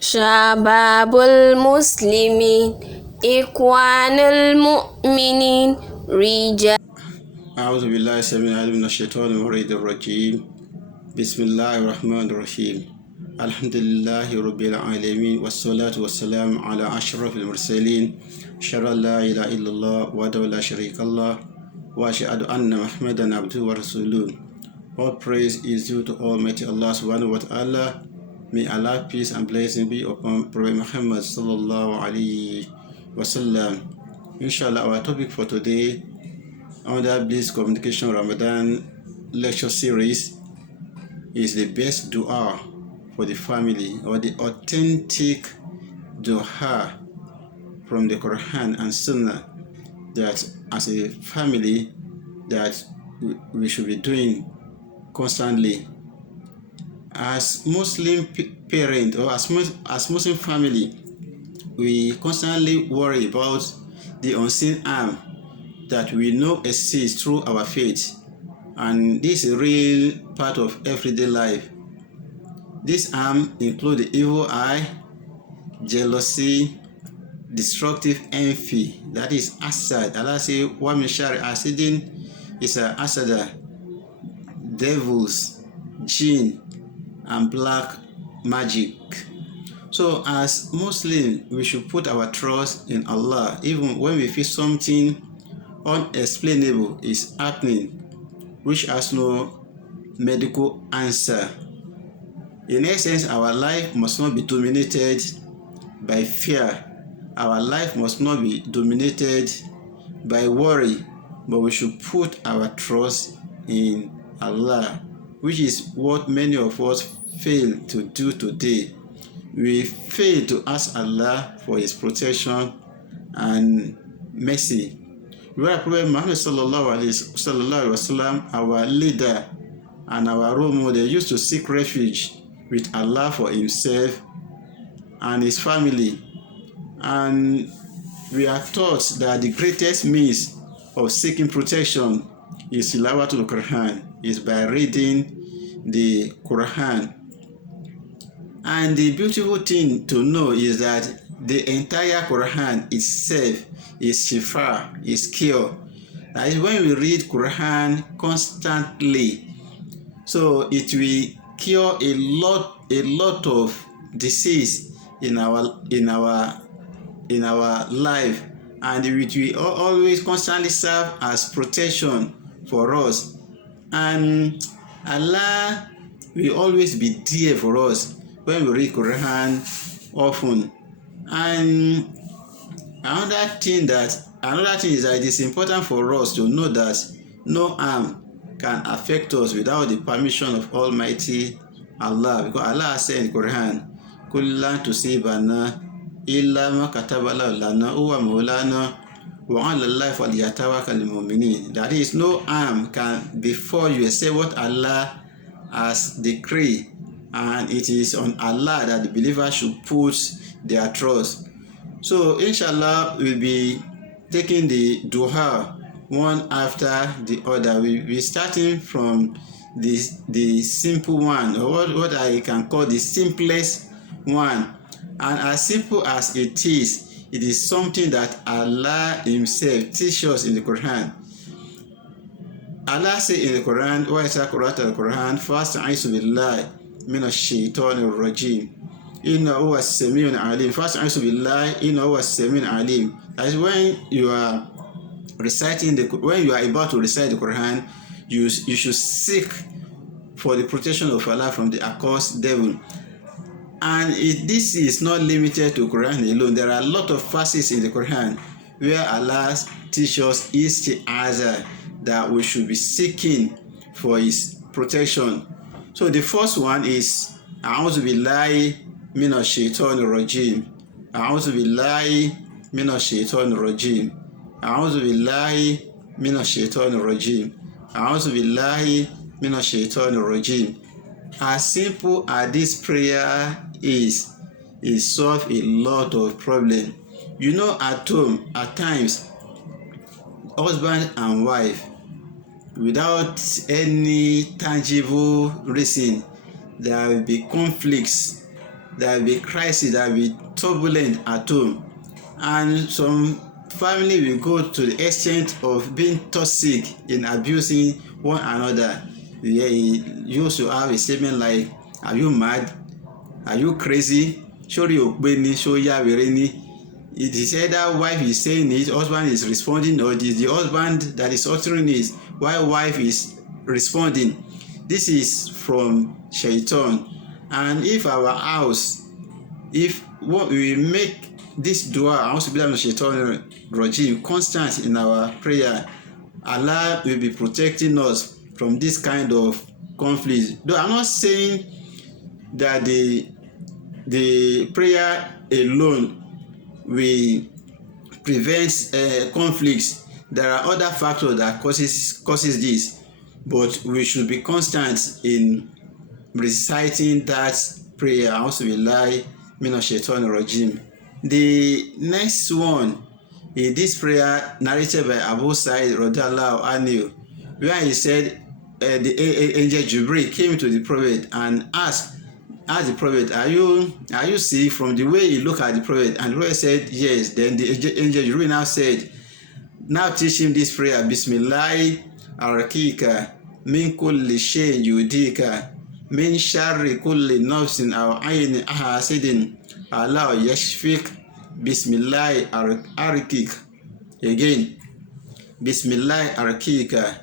شباب المسلمين إخوان المؤمنين رجال. أعوذ بالله السميع العليم من الشيطان الرجيم. بسم الله الرحمن الرحيم. الحمد لله رب العالمين والصلاة والسلام على أشرف المرسلين. أشهد أن لا إله إلا الله وحده لا شريك له وأشهد أن محمدا عبده ورسوله. All praise is due to Almighty Allah subhanahu wa ta'ala. May Allah peace and blessing be upon Prophet Muhammad sallallahu alaihi wasallam. Inshallah, our topic for today under Bliss Communication Ramadan lecture series is the best dua for the family, or the authentic dua from the Quran and Sunnah that as a family that we should be doing constantly. As Muslim parent or as Muslim family, we constantly worry about the unseen arm that we know exists through our faith, and this is a real part of everyday life. This arm includes the evil eye, jealousy, destructive envy, that is hasad. Allah says, "Wa min sharri hasidin is a hasada," devils, jinn, and black magic. So as Muslims, we should put our trust in Allah even when we feel something unexplainable is happening which has no medical answer. In essence, our life must not be dominated by fear. Our life must not be dominated by worry, but we should put our trust in Allah, which is what many of us fail to do today. We fail to ask Allah for His protection and mercy. Where Prophet Muhammad sallallahu alaihi wasallam, our leader and our role model, used to seek refuge with Allah for himself and his family. And we are taught that the greatest means of seeking protection is tilawatul Quran, is by reading the Quran. And the beautiful thing to know is that the entire Quran itself is shifa, is cure. That is, when we read Quran constantly, so it will cure a lot of disease in our life, and it will always constantly serve as protection for us. And Allah will always be there for us when we read Quran often. And another thing is that it is important for us to know that no harm can affect us without the permission of Almighty Allah, because Allah said in the Quran, "Kullan tusibana illa ma kataba lana huwa maulana wa 'ala Allahi falyatawakkalul mu'minin." That is, no harm can befall you except what Allah has decreed, and it is on Allah that the believers should put their trust. So inshallah, we'll be taking the dua one after the other. We'll be starting from the simple one, or what I can call the simplest one. And as simple as it is something that Allah Himself teaches us in the Quran. Allah says in the Quran, وَإِذَا قَرَأْتَ الْقُرْآنَ فَاسْتَعِذْ بِاللَّهِ مِنَ الشَّيْطَانِ الرَّجِيمِ إِنَّهُ هُوَ السَّمِيعُ الْعَلِيمُ. فَاسْتَعِذْ بِاللَّهِ إِنَّهُ هُوَ السَّمِيعُ الْعَلِيمُ. That is, when you are about to recite the Quran, you should seek for the protection of Allah from the accursed devil. And this is not limited to Quran alone. There are a lot of verses in the Quran where Allah teaches us isti'aza, that we should be seeking for His protection. So the first one is A'udhu billahi minash shaitanir rajim. A'udhu billahi minash shaitanir rajim. A'udhu billahi minash shaitanir rajim. A'udhu billahi minash shaitanir rajim. As simple as this prayer is, it solves a lot of problems. You know, at home, at times, husband and wife, without any tangible reason, there will be conflicts, there will be crisis, there will be turbulence at home, and some family will go to the extent of being toxic in abusing one another. They used to have a statement like, are you mad? Are you crazy? Sori òpè ni, ṣó yá wèrè ni. It is either wife is saying it, husband is responding, or it is the husband that is uttering it while wife is responding. This is from Shaytan. And if our house, if what we make this dua, Shaytan Rajim, constant in our prayer, Allah will be protecting us from this kind of conflict. Though I'm not saying that the prayer alone will prevent conflicts. There are other factors that causes this, but we should be constant in reciting that prayer. Also rely Shaytan Rajim. The next one is this prayer narrated by Abu Sa'id Radallahu Anhu, where he said the angel Jibril came to the prophet and asked the prophet, are you sick? From the way he looked at the prophet, and the prophet said yes. Then the angel Jibril now said, now teach him this prayer: Bismillah arakika min kulli shay'in yudika min sharri kulli nafsin aw ayni hasidin Allah yashfik. Bismillah arakik. Again, Bismillah arakika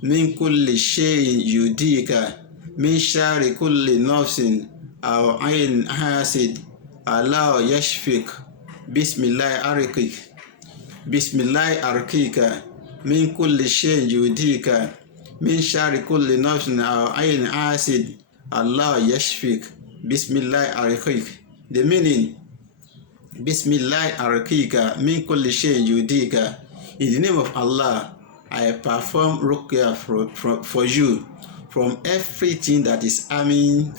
min kulli shay'in yudika min sharri kulli nafsin aw ayn hasid Allah yashfik. Bismillah arakik. Bismillah arakika min kulli shay'in yudika min sharri kulli nafsin aw ayn hasid Allah yashfik. Bismillah arakik. The meaning: Bismillah arakika min kulli shay'in yudika. In the name of Allah, I perform ruqya for you from everything that is harming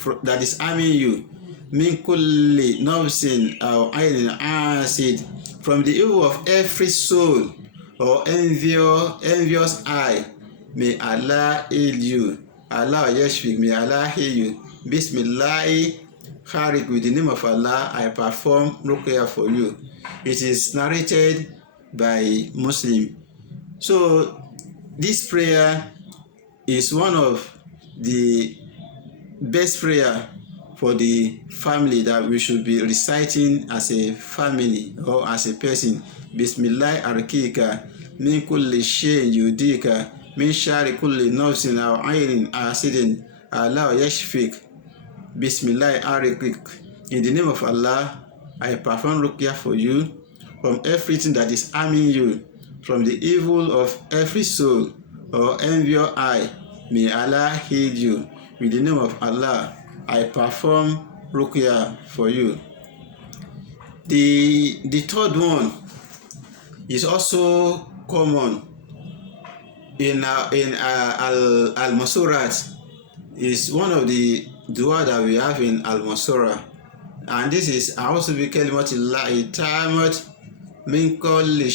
you. Min kulli nafsin aw aynin asid, from the evil of every soul or envious eye. May Allah heal you. Allah yashfik. May Allah heal you. Bismillah Kharik. With the name of Allah, I perform ruqya for you. It is narrated by Muslim. So this prayer is one of the best prayer for the family that we should be reciting as a family or as a person. Bismillah arakika min kulli shay'in yudika min sharri kulli nafsin aw aynin hasidin Allah yashfik. Bismillah arakik. In the name of Allah, I perform ruqya for you from everything that is harming you, from the evil of every soul or envious eye. May Allah heal you. With the name of Allah, I perform ruqya for you. The third one is also common in Al-Masurat. Is one of the dua that we have in Al-Masura, and this is A'udhu bi kalimatillahi tammat min kulli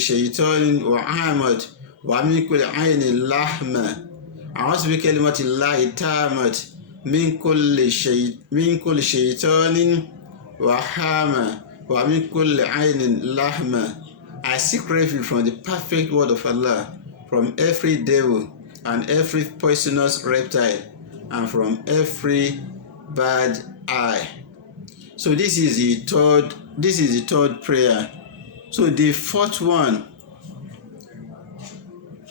shaytanin wa ahmad wa min kulli aynin lahma. A'udhu bi kalimatillahi tammat min kulli shaytanin wa hama wa min kulli aynin lahma. I seek refuge from the perfect word of Allah, from every devil and every poisonous reptile, and from every bad eye. So this is the third prayer. So the fourth one,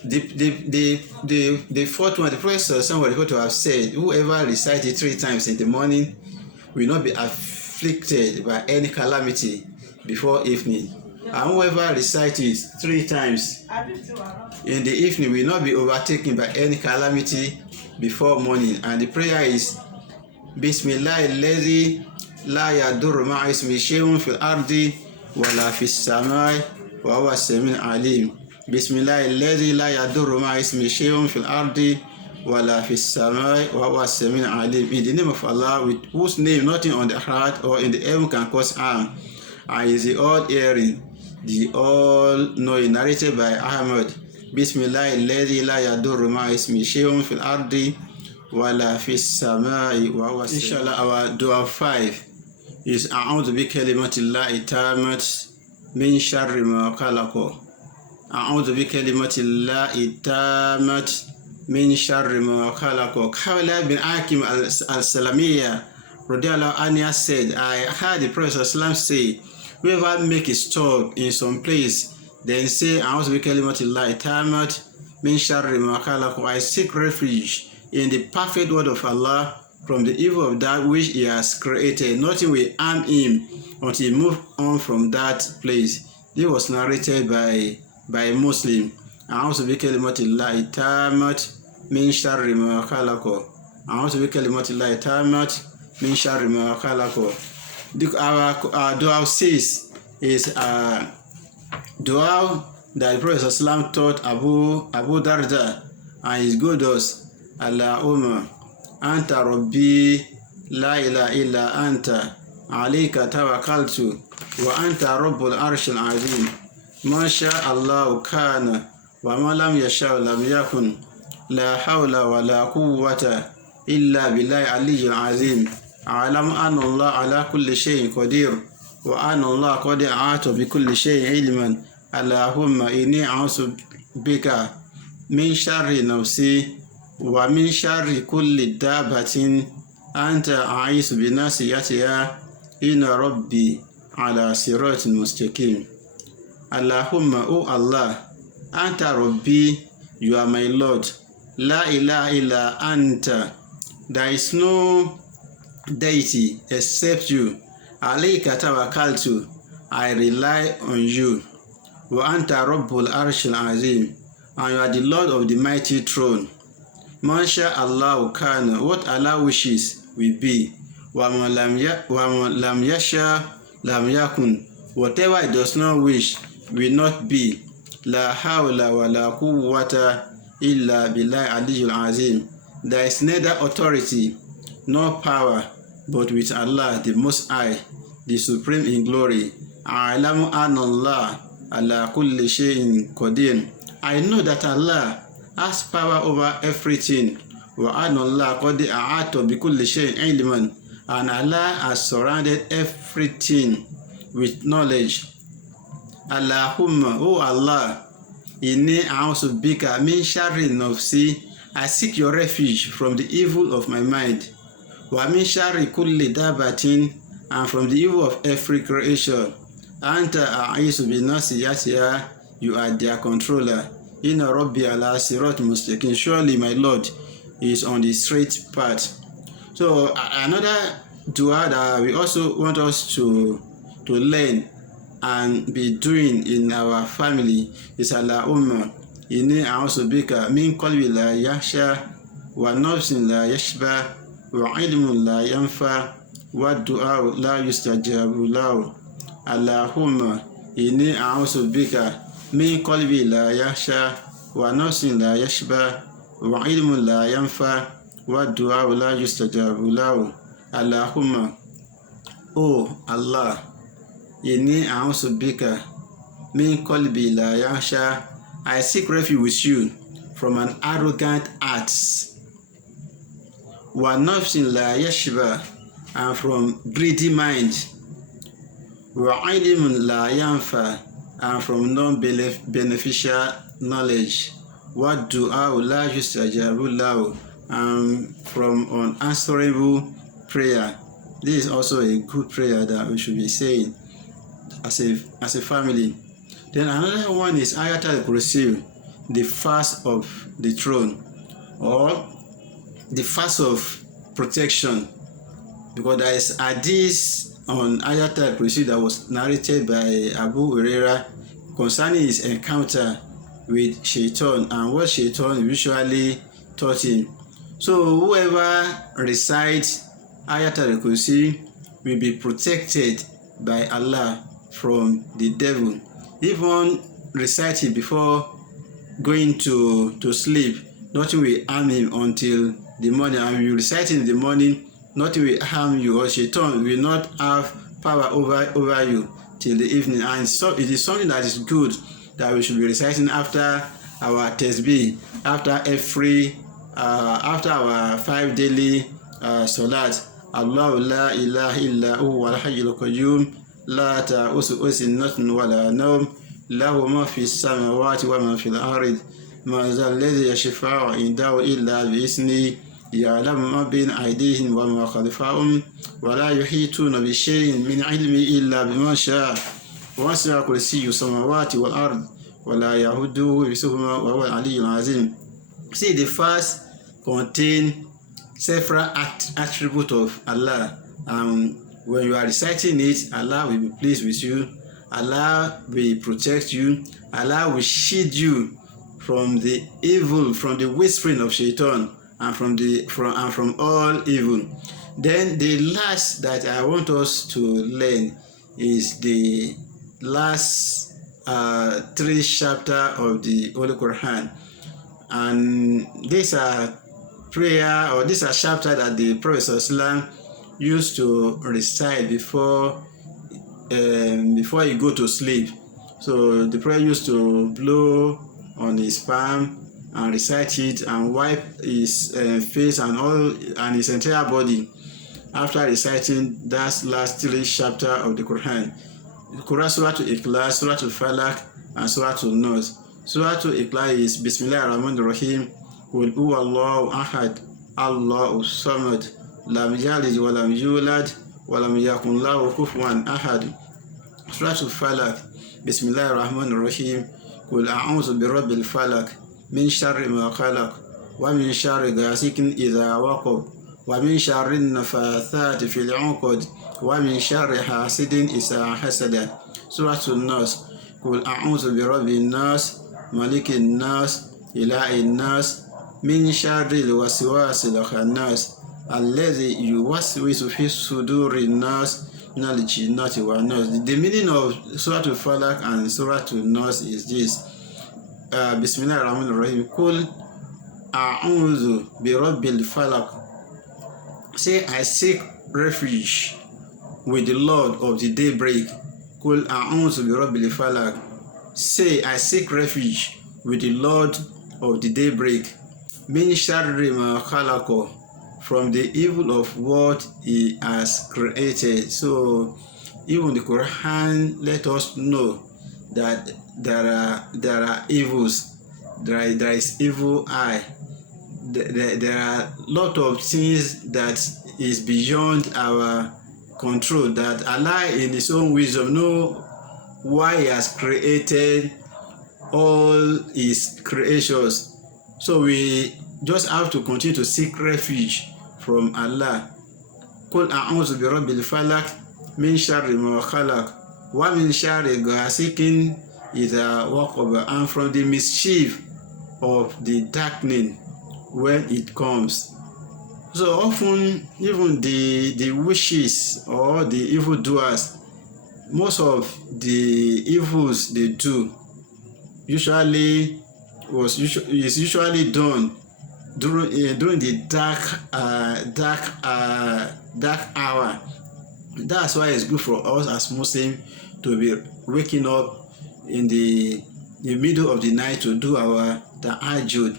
the fourth one, the Prophet somebody to have said, whoever recites it 3 times in the morning will not be afflicted by any calamity before evening. And whoever recites it 3 times in the evening will not be overtaken by any calamity before morning. And the prayer is Bismillah alladhi la yadurru ma'a ismihi shay'un fil ardi wala fis samai wa huwa as-sami'ul alim. Bismillah alladhi la yadurru ma'a ismihi shay'un fil ardi wala fis samai wa huwa as-sami'ul alim. In the name of Allah, with whose name nothing on the earth or in the heaven can cause harm, and is the all-hearing, the all-knowing. Narrated by Ahmad. Bismillah alladhi la yadurru ma'a ismihi shay'un fil ardi ولا في السماء وهو Inshallah, our dua 5 is أعوذ بكلمات الله التامة من شر ما خلق. أعوذ بكلمات الله التامة من شر ما خلق. Khawla bin Hakim al-Salamiyya Radiallahu anha said, I heard the Prophet ﷺ say, whoever make a stop in some place, then say, أعوذ بكلمات الله التامة من شر ما خلق. I seek refuge in the perfect word of Allah from the evil of that which He has created. Nothing will harm him until he move on from that place. This was narrated by a Muslim. أعوذ بكلمات الله التامة من شر ما خلق. أعوذ بكلمات الله التامة من شر ما خلق. Our dua 6 is a dua that the Prophet ﷺ taught Abu Darda and his good daughters. Allahumma anta rabbi la ilaha illa anta alayka tawakkaltu wa anta rabbul arshil azim ma sha Allah kana wa ma lam yasha lam yakun la hawla wa la quwwata illa billahi aliyyil azim a'lamu anna Allah ala kulli shay'in qadir wa anna Allah qad a'ata bi kulli shay'in ilman. Allahumma inni a'udhu bika min sharri nafsi wa min sharri kulli dabbatin anta a'isu bi nasiyatiha inna rabbi ala siratin mustaqim. Allahumma, O Allah, anta rabbi, you are my Lord. La ilaha illa anta, there is no deity except you. Alayka tawakkaltu, I rely on you. Wa anta rabbul arshil azim, and you are the Lord of the mighty throne. Masha Allah kana, what Allah wishes will be. Wa ma lam yasha lam yakun, whatever He does not wish will not be. La hawla wa la quwwata illa billahi aliyyil azim. There is neither authority nor power but with Allah the Most High, the Supreme in glory. A'lamu anna Allah ala kulli shay'in qadir. I know that Allah has power over everything. Wa anna Allah qad a'ata bi kulli shay'in ilman, and Allah has surrounded everything with knowledge. Allahumma, O Allah, inni a'udhu bika min sharri nafsi, I seek your refuge from the evil of my mind. Wa min sharri kulli dabbatin, and from the evil of every creation. Anta a'isu bi nasiyatiha, you are their controller. Inna rabbi ala sirat mustaqim, surely my Lord is on the straight path. So another dua that we also want us to learn and be doing in our family is Allahumma inni a'udhu bika min qalbi la yakhsha wa nafsin la yashba wa ilmun la yanfa wa du'a la yustajabu lahu. Allahumma inni a'udhu bika min qalbi la yakhsha wa nafsin la yashba wa ilmun la yanfa wa du'a la yustajabu lahu. Allahumma, O Allah, inni a'udhu bika min qalbi la yakhsha, I seek refuge with you from an arrogant heart. Wa nafsin la yashba, and from greedy mind. Wa ilmun la yanfa, and from non-beneficial knowledge. Wa du'a la yustajabu lahu, and from unanswerable prayer. This is also a good prayer that we should be saying as a family. Then another one is Ayatul Kursi, the fast of the throne, or the fast of protection, because there is hadith on Ayatul Kursi that was narrated by Abu Huraira concerning his encounter with Shaytan and what Shaytan usually taught him. So whoever recites Ayatul Kursi will be protected by Allah from the devil. Even recite it before going to sleep, nothing will harm him until the morning. And you recite it in the morning, nothing will harm you, or Shaitan will not have power over you till the evening. And so it is something that is good that we should be reciting after our tasbih, after every after our 5 daily salat. Allahu la ilaha illa huwa al-hayyul qayyum la ta'usuhu sinatun wa la nawm lahu ma fi as-samawati wa ma fi al-ard ma zal ladhi yashfa'u indahu illa bi ismihi يعلم ما بين أيديهم وما خلفهم ولا يحيطون بشيء من علمه إلا بما شاء وسع كرسيه السماوات والأرض ولا يهوده حفظهما وهو العلي العظيم. See, the verse contain several attributes of Allah. When you are reciting it, Allah will be pleased with you. Allah will protect you. Allah will shield you from the evil, from the whispering of Shaytan, and from all evil. Then the last that I want us to learn is the last 3 chapters of the Holy Quran, and these are prayer, or these are chapters that the Prophet ﷺ used to recite before he go to sleep. So the Prophet used to blow on his palm and recite it and wipe his face and his entire body after reciting that last 3 chapters of the Quran. Surah to Ikhlas, Surah to Falak, and Surah to Nas. Surah to Ikhlas is Bismillahir Rahmanir Rahim. Qul huwallahu ahad, Allahus samad, lam yalid wa lam yulad wa lam yakun lahu kufuwan ahad. Surah to Falak, Bismillahir Rahmanir Rahim. Qul a'udhu birabbil falak min sharri ma khalaq wa min sharri ghasikin idha waqab wa min sharri nafathati fil 'uqad wa min sharri hasidin idha hasada. Surah An-Nas. Qul a'udhu birabbin nas malikin nas ilahin nas min sharri al-waswasil khannas alladhi yuwaswisu fi sudurin nas minal jinnati wan nas. The meaning of Surah Al-Falaq and Surah An-Nas is this: Bismillahir Rahmanir Rahim. Qul a'udhu birabbil falaq. Say, I seek refuge with the Lord of the daybreak. Qul a'udhu birabbil falaq. Say, I seek refuge with the Lord of the daybreak. Min sharri ma khalaqa, from the evil of what he has created. So even the Quran let us know that there are evils. There is evil eye. There are a lot of things that is beyond our control, that Allah in his own wisdom know why he has created all his creations. So we just have to continue to seek refuge from Allah. Qul a'udhu birabbil falaq min sharri ma khalaq wa min sharri ghasikin idha waqab, and from the mischief of the darkening when it comes. So often even the wishes or the evildoers, most of the evils they do is usually done during the dark hour. That's why it's good for us as Muslims to be waking up in the middle of the night to do our tahajjud.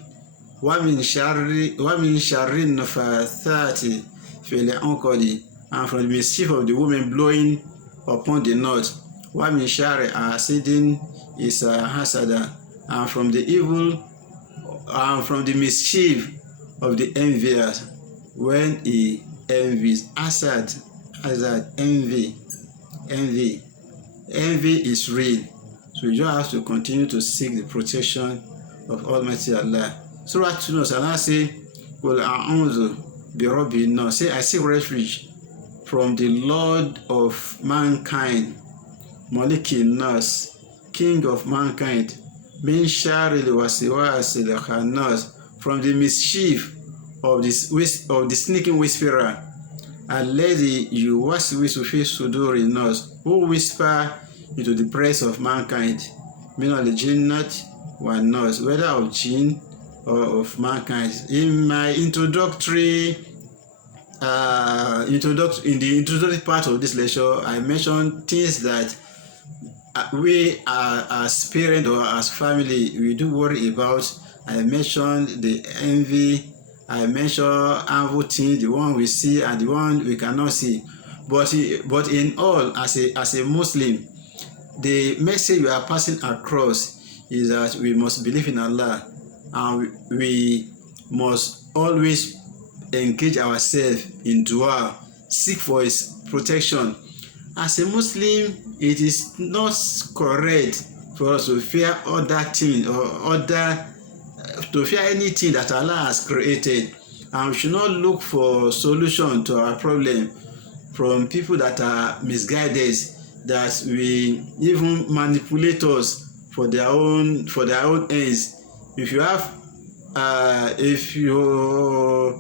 Wa min sharri nafathati fil 'uqad, and from the mischief of the woman blowing upon the knot. Wa min sharri hasidin isa hasada, and from the evil and from the mischief of the envier when he envies. Hasad, envy is real. So you just have to continue to seek the protection of Almighty Allah. Surah An-Nas, Allah say, Qul a'udhu birabbin nas. Say, I seek refuge from the Lord of mankind, Malikin nas, King of mankind, min sharri al-waswasil khannas, from the mischief of the sneaking whisperer, alladhi yuwaswisu fi sudurin nas, who whisper into the breast of mankind, minal jinnati wan nas, whether of jinn or of mankind. In my introductory part of this lecture, I mentioned things that we as parents or as family we do worry about. I mentioned the envy, I mention harmful things, the one we see and the one we cannot see. But in all, as a Muslim, the message we are passing across is that we must believe in Allah, and we must always engage ourselves in dua, seek for His protection. As a Muslim, it is not correct for us to fear other things or to fear anything that Allah has created, and we should not look for solution to our problem from people that are misguided, that we even manipulate us for their own ends. If you have if you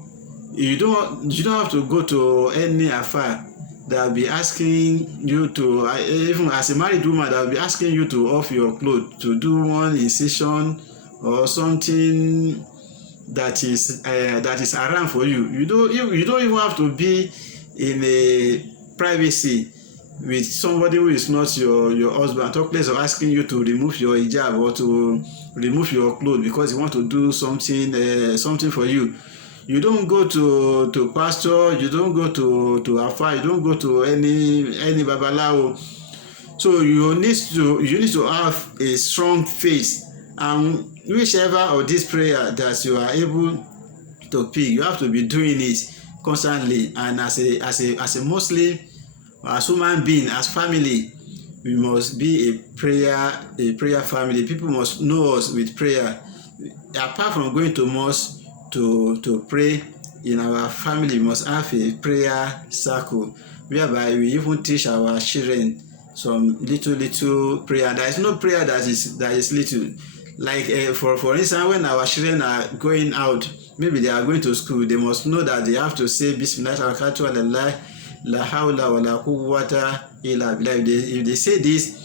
don't have to go to any affair that will be asking you to, even as a married woman, that will be asking you to off your clothes to do one incision or something that is around for you. You don't even have to be in a privacy with somebody who is not your husband, talk less of asking you to remove your hijab or to remove your clothes because you want to do something for you. You don't go to pastor, you don't go to afa, you don't go to any babalawo. So you need to have a strong faith, and whichever of this prayer that you are able to pick, you have to be doing it constantly. And as a Muslim, as human being, as family, we must be a prayer family. People must know us with prayer. Apart from going to mosque to pray, in our family we must have a prayer circle whereby we even teach our children some little prayer. There is no prayer that is little. Like for instance, when our children are going out, maybe they are going to school, they must know that they have to say Bismillah tawakkaltu ala Allah, la hawla wa la quwwata illa billah. If they say this,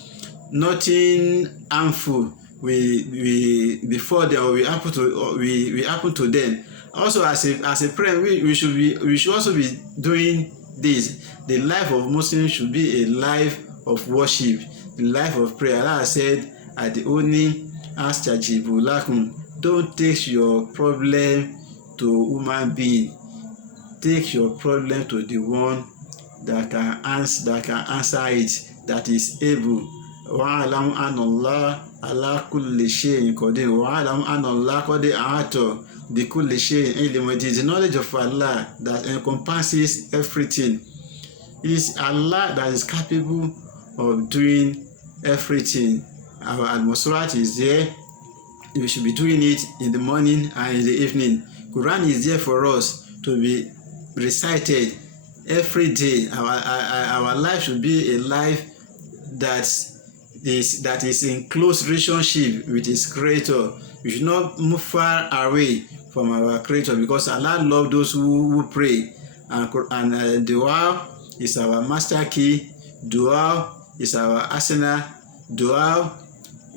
nothing harmful we before them or we happen to them. Also, as a parent, we should also be doing this. The life of Muslims should be a life of worship, the life of prayer. Allah said, "Ad'uni astajibu lakum." Don't take your problem to human being. Take your problem to the one that can answer it, that is able. Wa'alamu anna Allah ala kulli shay'in qadir. Wa'alamu anna Allah qad ahata bi kulli shay'in ilma. It is the knowledge of Allah that encompasses everything. It is Allah that is capable of doing everything. Our al-Musrat is there. We should be doing it in the morning and in the evening. Quran is there for us to be recited every day. Our life should be a life that is in close relationship with His Creator. We should not move far away from our Creator, because Allah loves those who pray. And dua is our master key. Dua is our arsenal. Dua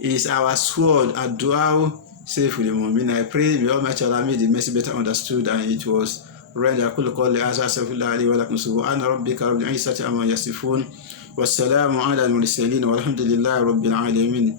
is our sword, and dua save for the mu'min. I pray may Almighty Allah make the message better understood, and it was read. أقول قولي هذا أستغفر الله لي ولكم سبحان ربك رب العزة عما يصفون والسلام على المرسلين والحمد لله رب العالمين.